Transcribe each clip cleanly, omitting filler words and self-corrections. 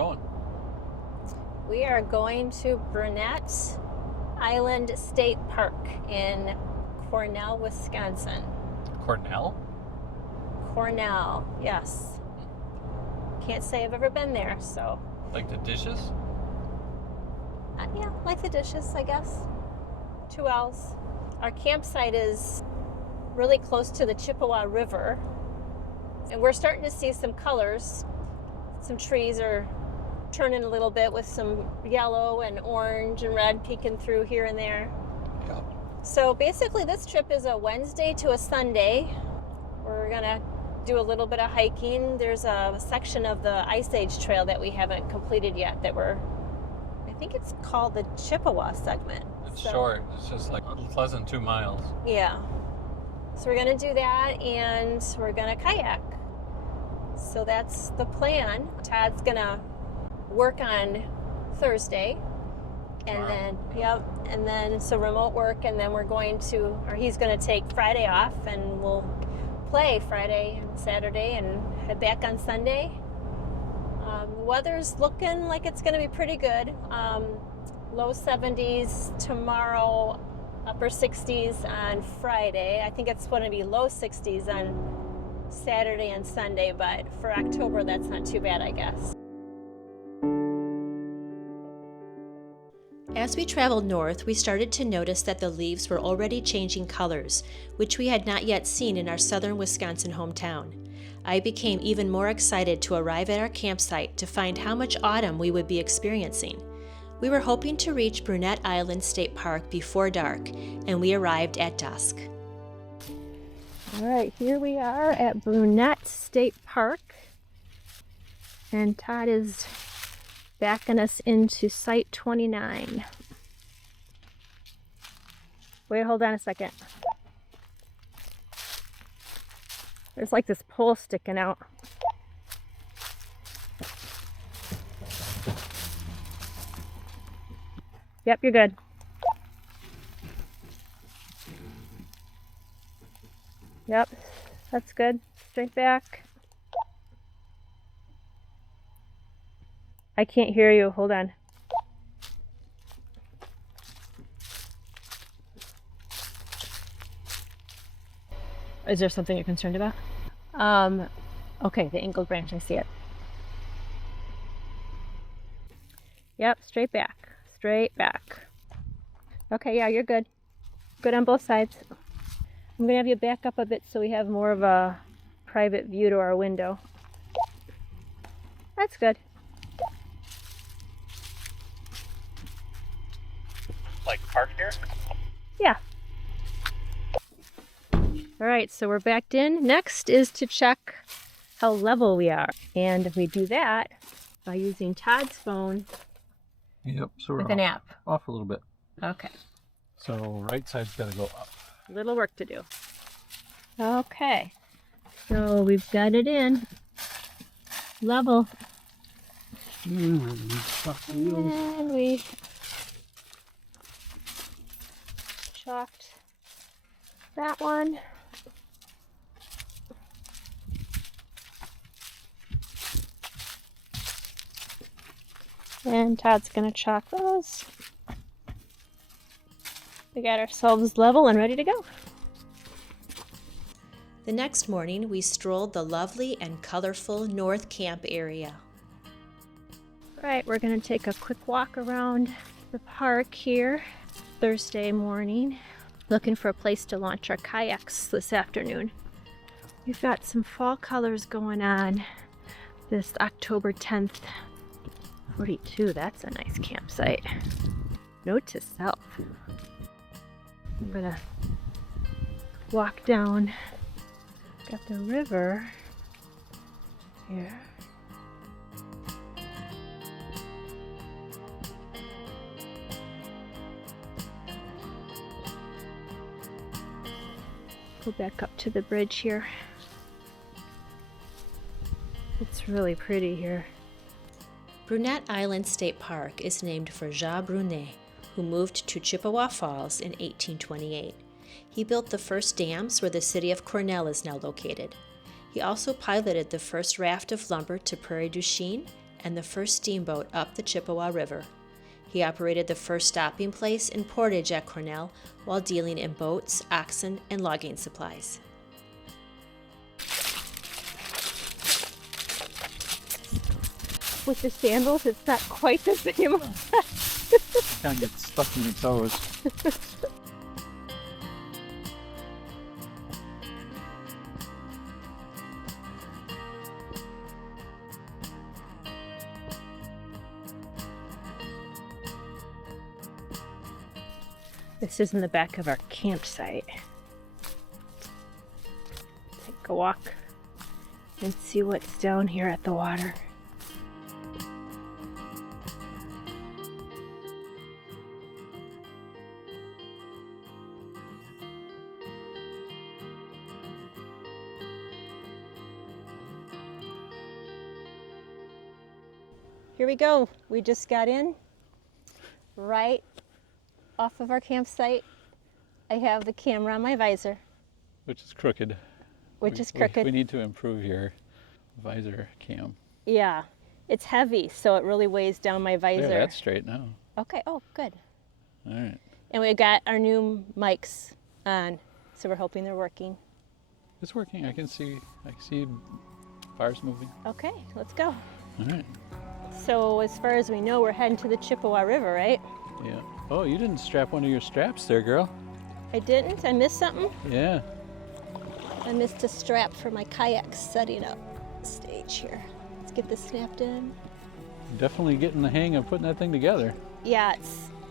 going? We are going to Brunet Island State Park in Cornell, Wisconsin. Cornell? Cornell, yes. Can't say I've ever been there, so. Like the dishes? Yeah, like the dishes, I guess. 2 L's. Our campsite is really close to the Chippewa River, and we're starting to see some colors. Some trees are turning a little bit with some yellow and orange and red peeking through here and there. Yep. So basically this trip is a Wednesday to a Sunday. We're gonna do a little bit of hiking. There's a section of the Ice Age Trail that we haven't completed yet that I think it's called the Chippewa segment. It's short. It's just like less than 2 miles. Yeah. So we're gonna do that and we're gonna kayak. So that's the plan. Todd's gonna work on Thursday and then so remote work, and then he's gonna take Friday off and we'll play Friday and Saturday and head back on Sunday. The weather's looking like it's gonna be pretty good. Low 70s tomorrow, upper 60s on Friday. I think it's going to be low 60s on Saturday and Sunday, but for October that's not too bad, I guess. As we traveled north, we started to notice that the leaves were already changing colors, which we had not yet seen in our southern Wisconsin hometown. I became even more excited to arrive at our campsite to find how much autumn we would be experiencing. We were hoping to reach Brunet Island State Park before dark, and we arrived at dusk. All right, here we are at Brunet State Park, and Todd is backing us into Site 29. Wait, hold on a second. There's like this pole sticking out. Yep, you're good. Yep, that's good. Straight back. I can't hear you. Hold on. Is there something you're concerned about? Okay, the angled branch, I see it. Yep, straight back. Straight back. Okay, yeah, you're good. Good on both sides. I'm gonna have you back up a bit so we have more of a private view to our window. That's good. Like park here? Yeah. All right, so we're backed in. Next is to check how level we are. And we do that by using Todd's phone. Yep, so we're with an app. Off a little bit. Okay. So right side's got to go up. Little work to do. Okay. So we've got it in. Level. And we chalked that one. And Todd's gonna chalk those. We got ourselves level and ready to go. The next morning, we strolled the lovely and colorful North Camp area. All right, we're gonna take a quick walk around the park here Thursday morning, looking for a place to launch our kayaks this afternoon. We've got some fall colors going on this October 10th. 42, that's a nice campsite. Note to self. I'm gonna walk down. Got the river here. Go back up to the bridge here. It's really pretty here. Brunet Island State Park is named for Jean Brunet, who moved to Chippewa Falls in 1828. He built the first dams where the city of Cornell is now located. He also piloted the first raft of lumber to Prairie du Chien and the first steamboat up the Chippewa River. He operated the first stopping place in Portage at Cornell while dealing in boats, oxen, and logging supplies. With the sandals, it's not quite the same. Kind of get stuck in your toes. This is in the back of our campsite. Take a walk and see what's down here at the water. Here we go. We just got in right off of our campsite. I have the camera on my visor. Which is crooked. Which is crooked. We need to improve your visor cam. Yeah, it's heavy, so it really weighs down my visor. Yeah, that's straight now. Okay, oh, good. All right. And we got our new mics on, so we're hoping they're working. It's working. I can see bars moving. Okay, let's go. All right. So as far as we know, we're heading to the Chippewa River, right? Yeah. Oh, you didn't strap one of your straps there, girl. I didn't? I missed something? Yeah. I missed a strap for my kayak setting up stage here. Let's get this snapped in. Definitely getting the hang of putting that thing together. Yeah,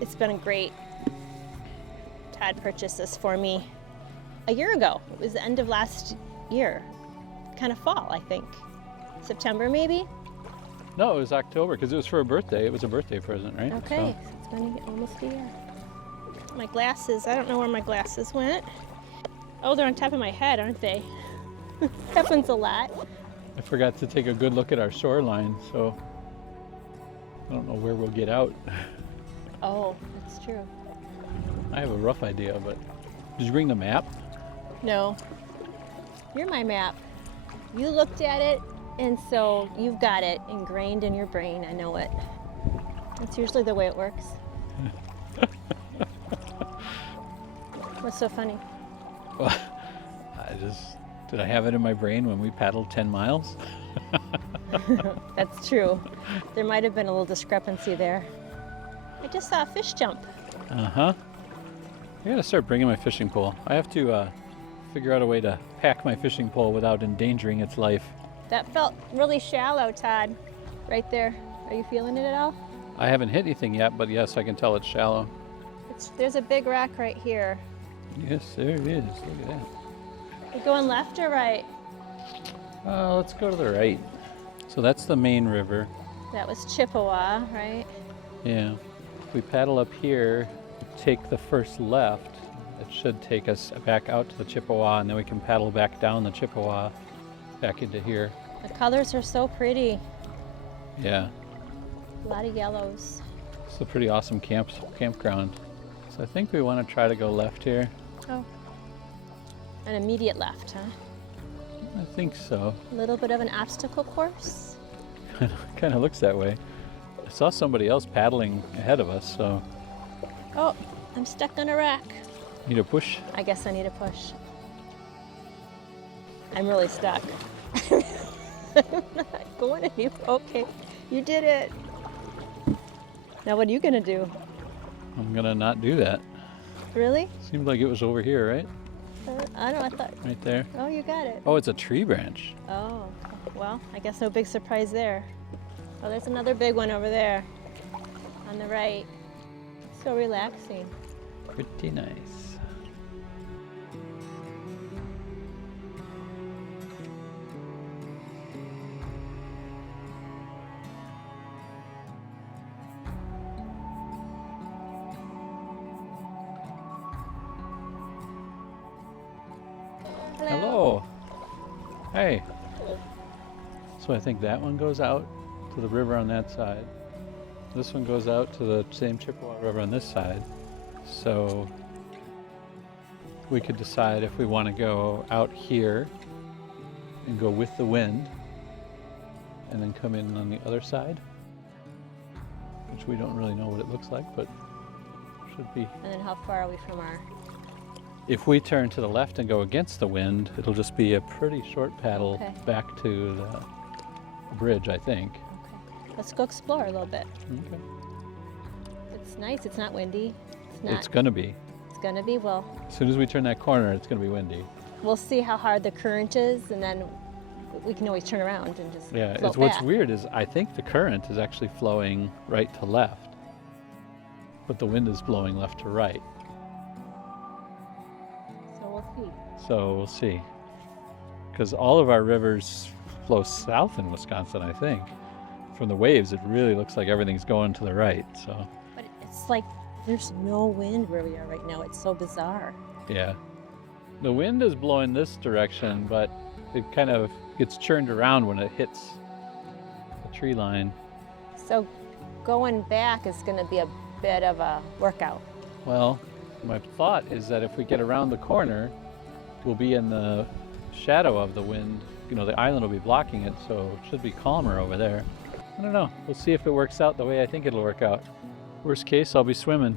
it's been great. Todd purchased this for me a year ago. It was the end of last year. Kind of fall, I think. September, maybe? No, it was October because it was for a birthday. It was a birthday present, right? Okay, so it's been almost a year. My glasses, I don't know where my glasses went. Oh, they're on top of my head, aren't they? Happens a lot. I forgot to take a good look at our shoreline, so I don't know where we'll get out. Oh, that's true. I have a rough idea, but did you bring the map? No. You're my map. You looked at it, and so you've got it ingrained in your brain. I know it. That's usually the way it works. What's so funny? Well, did I have it in my brain when we paddled 10 miles? That's true. There might have been a little discrepancy there. I just saw a fish jump. Uh-huh. I gotta start bringing my fishing pole. I have to figure out a way to pack my fishing pole without endangering its life. That felt really shallow, Todd. Right there. Are you feeling it at all? I haven't hit anything yet, but yes, I can tell it's shallow. There's a big rock right here. Yes, there it is. Look at that. You going left or right? Let's go to the right. So that's the main river. That was Chippewa, right? Yeah. If we paddle up here, take the first left, it should take us back out to the Chippewa, and then we can paddle back down the Chippewa back into here. The colors are so pretty. Yeah. A lot of yellows. It's a pretty awesome campground. So I think we want to try to go left here. Oh. An immediate left, huh? I think so. A little bit of an obstacle course. Kind of looks that way. I saw somebody else paddling ahead of us, so. Oh, I'm stuck on a rock. Need a push? I guess I need a push. I'm really stuck. I'm not going anywhere. Okay, you did it. Now what are you gonna do? I'm gonna not do that. Really? Seemed like it was over here, right? I don't know, I thought. Right there. Oh, you got it. Oh, it's a tree branch. Oh, well, I guess no big surprise there. Oh, there's another big one over there on the right. So relaxing. Pretty nice. Hello. Hey. So I think that one goes out to the river on that side. This one goes out to the same Chippewa River on this side. So we could decide if we want to go out here and go with the wind, and then come in on the other side, which we don't really know what it looks like, but should be. And then how far are we from our... If we turn to the left and go against the wind, it'll just be a pretty short paddle back to the bridge, I think. Okay. Let's go explore a little bit. Okay. It's nice. It's not windy. It's gonna be. It's gonna be. Well, as soon as we turn that corner, it's gonna be windy. We'll see how hard the current is, and then we can always turn around and just float back. What's weird is I think the current is actually flowing right to left, but the wind is blowing left to right. So we'll see. Because all of our rivers flow south in Wisconsin, I think. From the waves, it really looks like everything's going to the right. So. But it's like there's no wind where we are right now. It's so bizarre. Yeah. The wind is blowing this direction, but it kind of gets churned around when it hits the tree line. So going back is going to be a bit of a workout. Well, my thought is that if we get around the corner, we'll be in the shadow of the wind. You know, the island will be blocking it, so it should be calmer over there. I don't know. We'll see if it works out the way I think it'll work out. Worst case, I'll be swimming.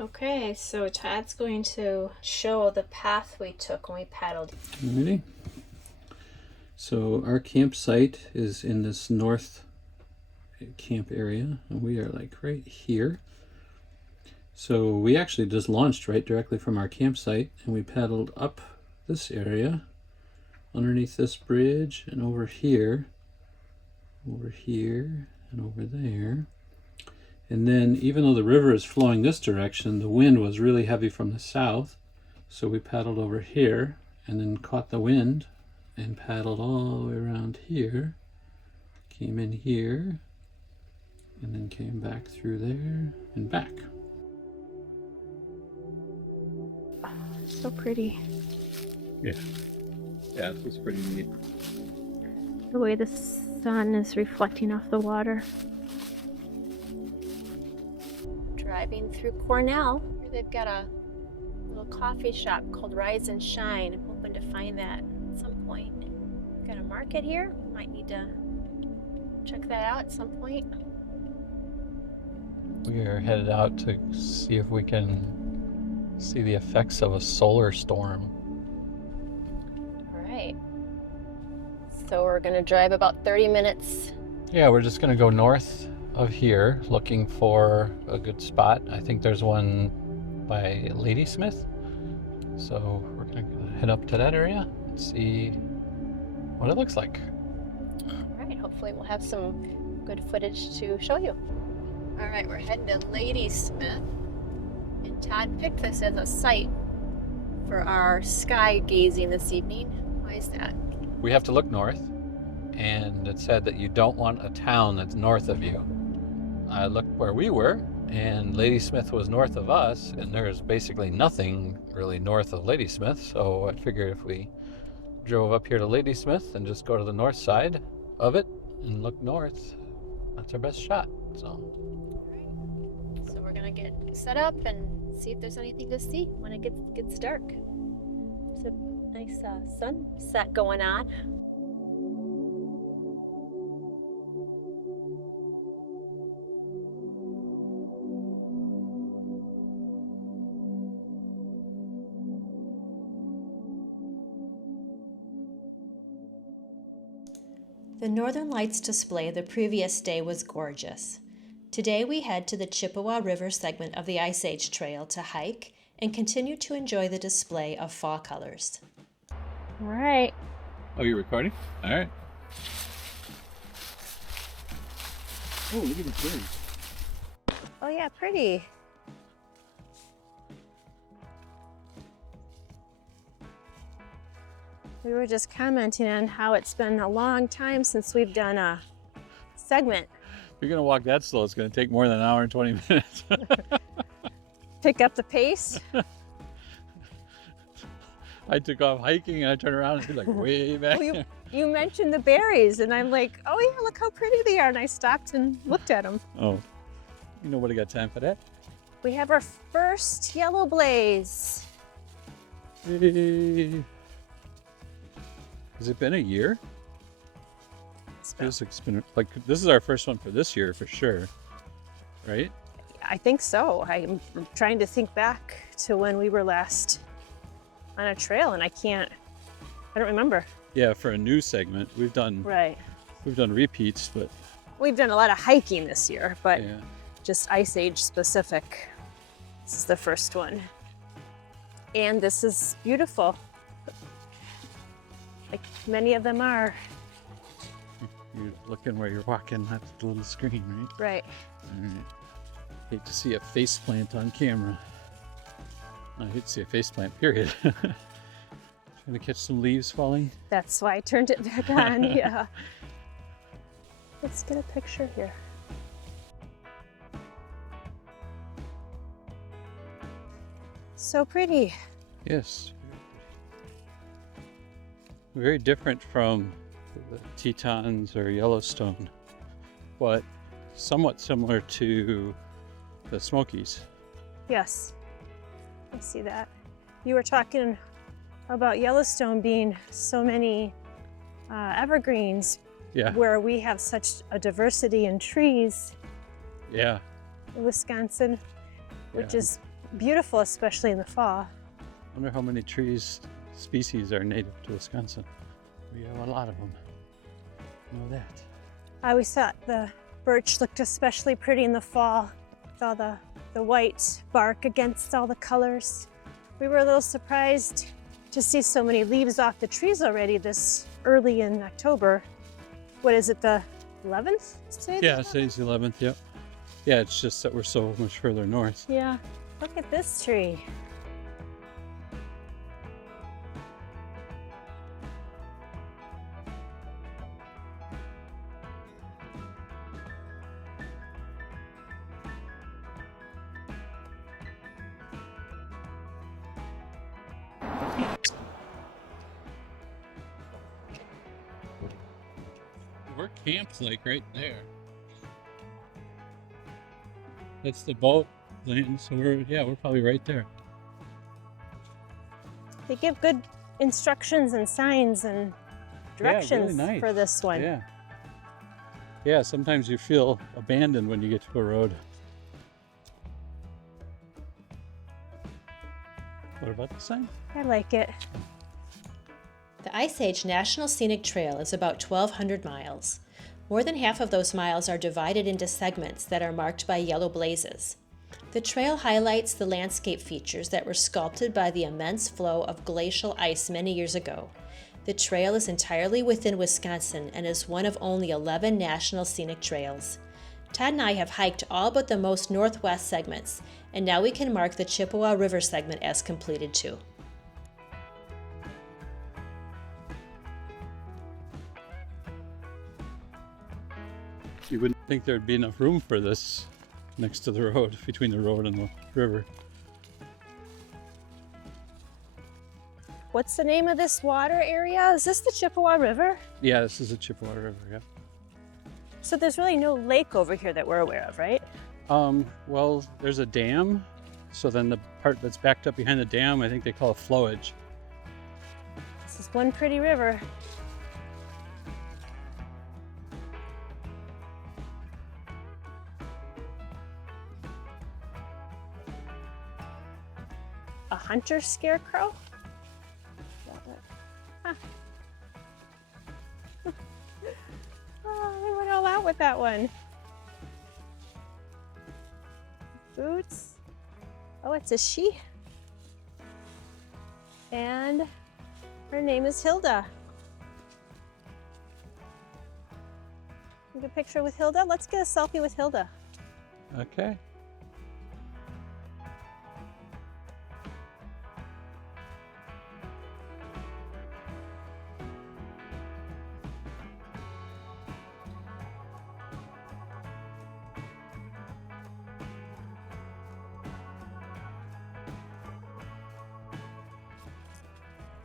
Okay, so Todd's going to show the path we took when we paddled. Ready? So our campsite is in this north camp area, and we are like right here. So we actually just launched right directly from our campsite, and we paddled up this area underneath this bridge and over here and over there. And then even though the river is flowing this direction, the wind was really heavy from the south, so we paddled over here and then caught the wind and paddled all the way around here, came in here, and then came back through there and back. So pretty. Yeah, it was pretty neat. The way the sun is reflecting off the water. Driving through Cornell, they've got a little coffee shop called Rise and Shine. I'm hoping to find that at some point. Got a market here. Might need to check that out at some point. We are headed out to see if we can see the effects of a solar storm. All right. So we're going to drive about 30 minutes. Yeah, we're just going to go north of here looking for a good spot. I think there's one by Ladysmith. So we're going to head up to that area and see what it looks like. All right. Hopefully we'll have some good footage to show you. All right, we're heading to Ladysmith, and Todd picked this as a site for our sky gazing this evening. Why is that? We have to look north, and it said that you don't want a town that's north of you. I looked where we were, and Ladysmith was north of us, and there's basically nothing really north of Ladysmith, so I figured if we drove up here to Ladysmith and just go to the north side of it and look north, that's our best shot. So we're gonna get set up and see if there's anything to see when it gets dark. There's a nice sunset going on. The Northern Lights display the previous day was gorgeous. Today we head to the Chippewa River segment of the Ice Age Trail to hike and continue to enjoy the display of fall colors. All right. Oh, you're recording? All right. Oh, look at the birds. Oh yeah, pretty. We were just commenting on how it's been a long time since we've done a segment. If you're going to walk that slow, it's going to take more than an hour and 20 minutes. Pick up the pace. I took off hiking and I turned around and she's like way back. Well, you mentioned the berries and I'm like, oh yeah, look how pretty they are. And I stopped and looked at them. Oh, you nobody got time for that? We have our first yellow blaze. Hey. Has it been a year? Feels like it's been like this is our first one for this year for sure, right? I think so. I'm trying to think back to when we were last on a trail, and I don't remember. Yeah, for a new segment, we've done repeats, but we've done a lot of hiking this year, but yeah. Just Ice Age specific. This is the first one, and this is beautiful. Like many of them are. You're looking where you're walking at the little screen, right? Right. All right. Hate to see a face plant on camera. I hate to see a face plant, period. Trying to catch some leaves falling. That's why I turned it back on, yeah. Let's get a picture here. So pretty. Yes. Very different from the Tetons or Yellowstone, but somewhat similar to the Smokies. Yes, I see that. You were talking about Yellowstone being so many evergreens, Yeah. where we have such a diversity in trees Yeah. in Wisconsin, which Yeah. is beautiful, especially in the fall. I wonder how many trees species are native to Wisconsin. We have a lot of them. Know that. I always thought the birch looked especially pretty in the fall with all the white bark against all the colors. We were a little surprised to see so many leaves off the trees already this early in October. What is it, the 11th? Yeah, today's the 11th, yep. Yeah, it's just that we're so much further north. Yeah, look at this tree. We're camped like right there. That's the boat lane, so we're probably right there. They give good instructions and signs and directions really nice. for this one. Yeah. Yeah, sometimes you feel abandoned when you get to a road. What about the sign? I like it. The Ice Age National Scenic Trail is about 1,200 miles. More than half of those miles are divided into segments that are marked by yellow blazes. The trail highlights the landscape features that were sculpted by the immense flow of glacial ice many years ago. The trail is entirely within Wisconsin and is one of only 11 national scenic trails. Todd and I have hiked all but the most northwest segments, and now we can mark the Chippewa River segment as completed too. You wouldn't think there'd be enough room for this next to the road, between the road and the river. What's the name of this water area? Is this the Chippewa River? Yeah, this is the Chippewa River, yeah. So there's really no lake over here that we're aware of, right? Well, there's a dam, so then the part that's backed up behind the dam, I think they call it flowage. This is one pretty river. A hunter scarecrow? Huh. Oh, they went all out with that one. Boots. Oh, it's a she. And her name is Hilda. Get a picture with Hilda? Let's get a selfie with Hilda. Okay.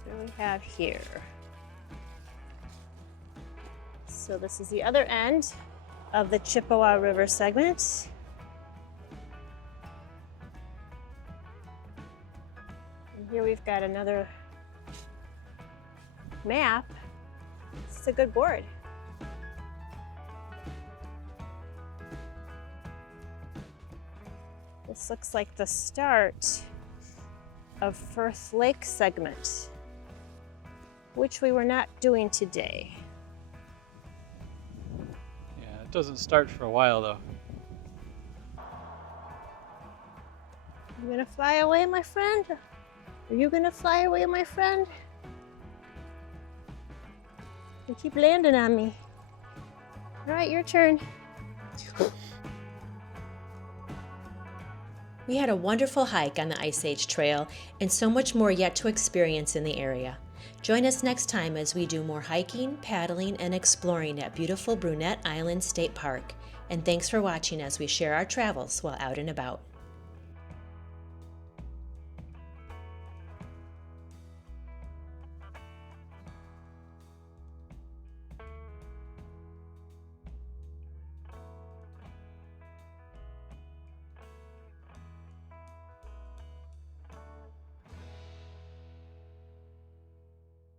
What do we have here? So this is the other end of the Chippewa River segment. we've got another map. It's a good board. This looks like the start of Firth Lake segment, which we were not doing today. Yeah, it doesn't start for a while though. You gonna fly away, my friend? Are you gonna fly away, my friend? You keep landing on me. All right, your turn. We had a wonderful hike on the Ice Age Trail and so much more yet to experience in the area. Join us next time as we do more hiking, paddling, and exploring at beautiful Brunet Island State Park. And thanks for watching as we share our travels while out and about.